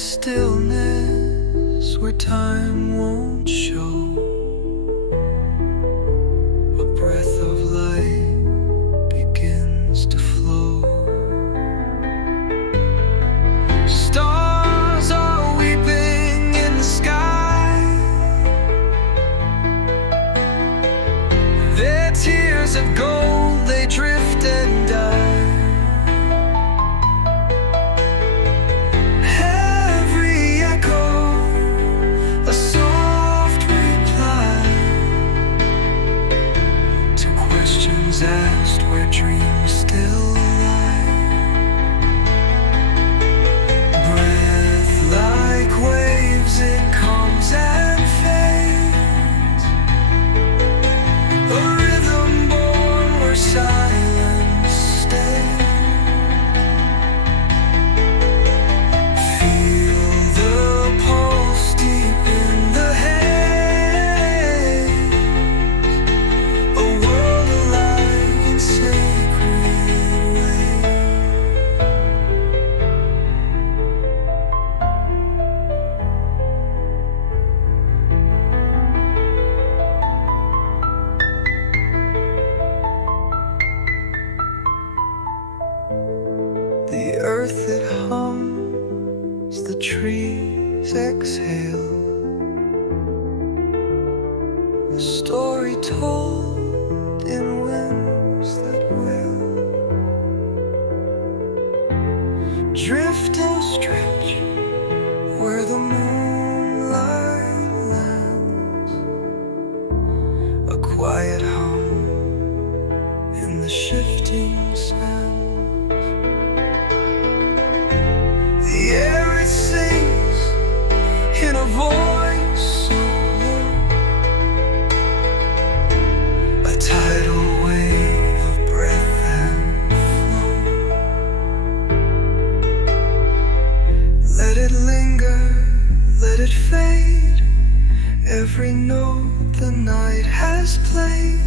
stillness where time won't show, a breath of light begins to flow. Stars are weeping in the sky, their tears of gold, they drift and die. Asked where dreams still lie. Breath like waves, it comes and fades, a rhythm born where silence stays. Feel the pulse deep in the haze, a world alive in sacred ways. The earth it hums, the trees exhale, a story told in winds that wail. Drift and stretch where the moonlight lands, a quiet hum in the shifting sand. The air it sings in a voice so low, a tidal wave of breath and flow. Let it linger, let it fade, every note the night has played.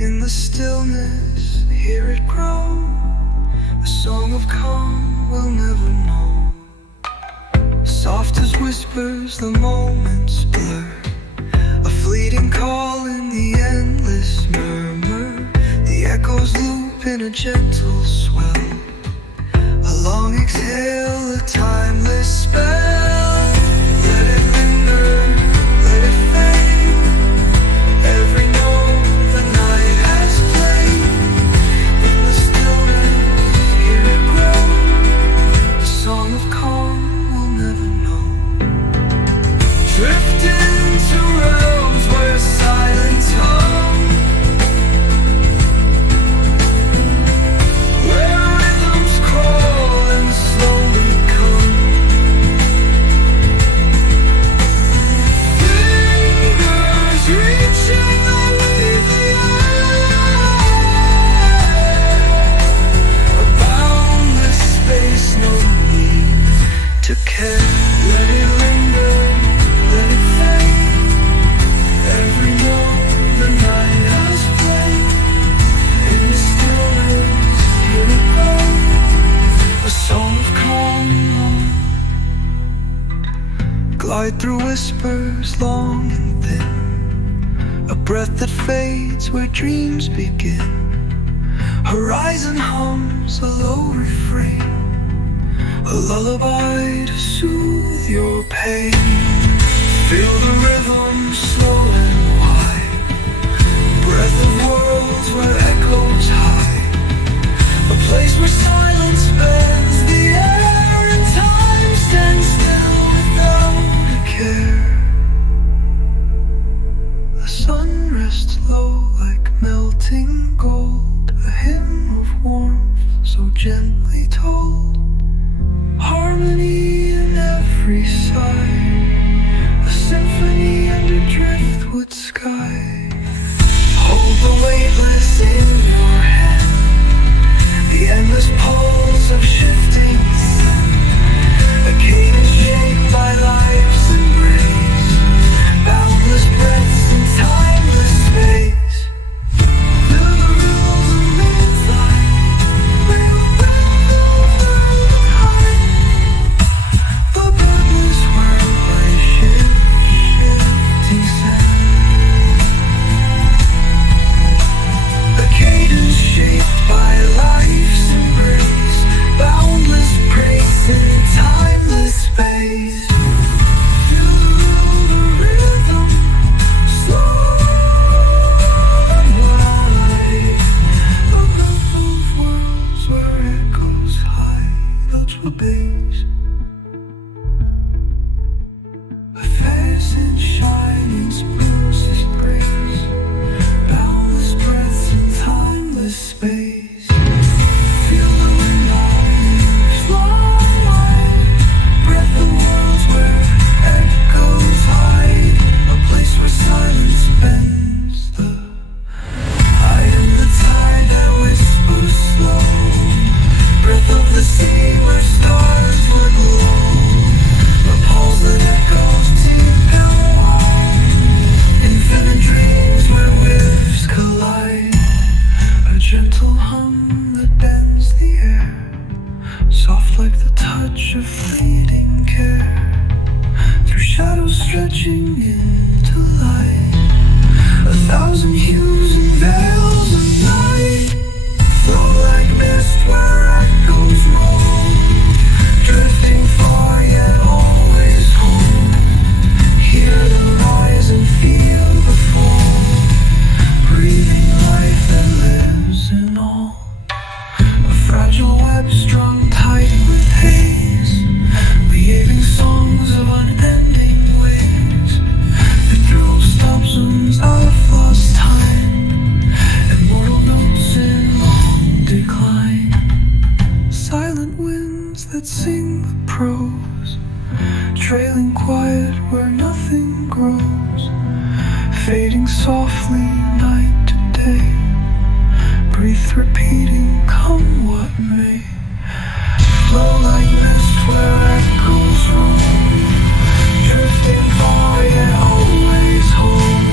In the stillness, hear it grow, a song of calm we'll never know. Soft as whispers, the moments blur, a fleeting call in the endless murmur. The echoes loop in a gentle swell, a long exhale, a timeless spell. Let it linger, let it fade, every note the night has played. In the stillness, hear it grow, a song of calm we'll never know. Drift into realms where silence hums, where rhythms crawl and slowly come. Fingers reaching underneath the air, a boundless space, no need to care. Let it linger, let it fade, every note the night has played. In the stillness, hear it grow, a song of calm. Glide through whispers long and thin, a breath that fades where dreams begin. Horizon hums a low refrain, a lullaby to soothe your pain. Feel the rhythm slow and wide, breath of worlds where echoes hide, a place where silence bends the air and time stands still without a care. The sun rests low like melting gold, a hymn of warmth so gently told, harmony in every sigh, a symphony under driftwood sky. Hold the weightless in your hand, the endless pulse of shifting sand, a cadence shaped by life's embrace, boundless breaths in timeless space. Feel the riddles of midnight, real breath of high, the merging into light. A thousand hues and veils of night flow like mist where echoes roll, drifting far yet always home. Hear the rise and feel the fall, breathing life that lives in all. A fragile web strung tight with haze, weaving songs of unending ways. The thrill stops zones of lost time, immortal notes in long decline. Silent winds that sing the prose, trailing quiet where nothing grows, fading softly night to day, breathe repeating come what may. Flow like mist where echoes roam, drifting far yet always home.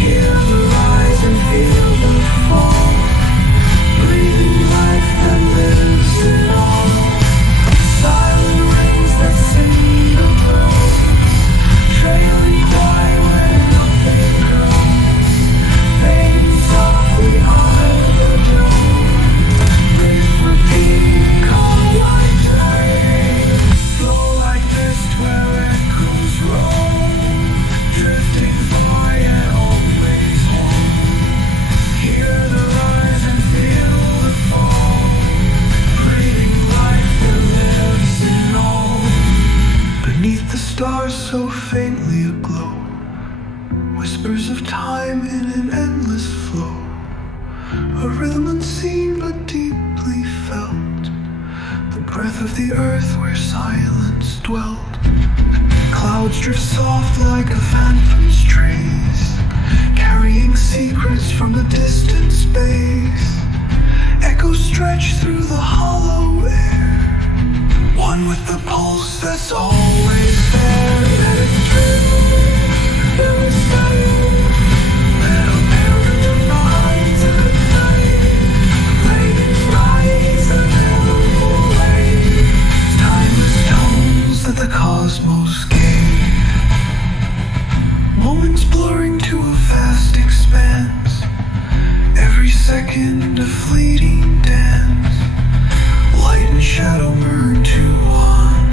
Hear the rise and feel the fall, breathing life that lives in all. Silent rings that sing the road, trailing by where nothing grows, fading softly out of the dome. Breathe, repeat, call like rain. Flow like mist where echoes roll, drifting far yet always home. Hear the rise and feel the fall, breathing life that lives in all. Beneath the stars so faintly aglow, whispers of time in an endless flow, a rhythm unseen but deeply felt, the breath of the earth where silence dwelt. Clouds drift soft like a phantom's trace, carrying secrets from the distant space. Echoes stretch through the hollow air, one with the pulse that's always there. Let it through, let it stay, let it parent the minds of the night. Flaming rise and never away, timeless tones that the cosmos gave. Moments blurring to a vast expanse, every second a fleeting dance. Light and shadow merge to one,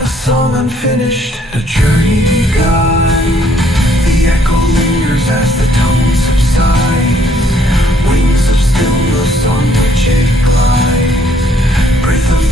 a song unfinished, a journey begun. The echo lingers as the tone subsides, wings of stillness on which it glides. Breath of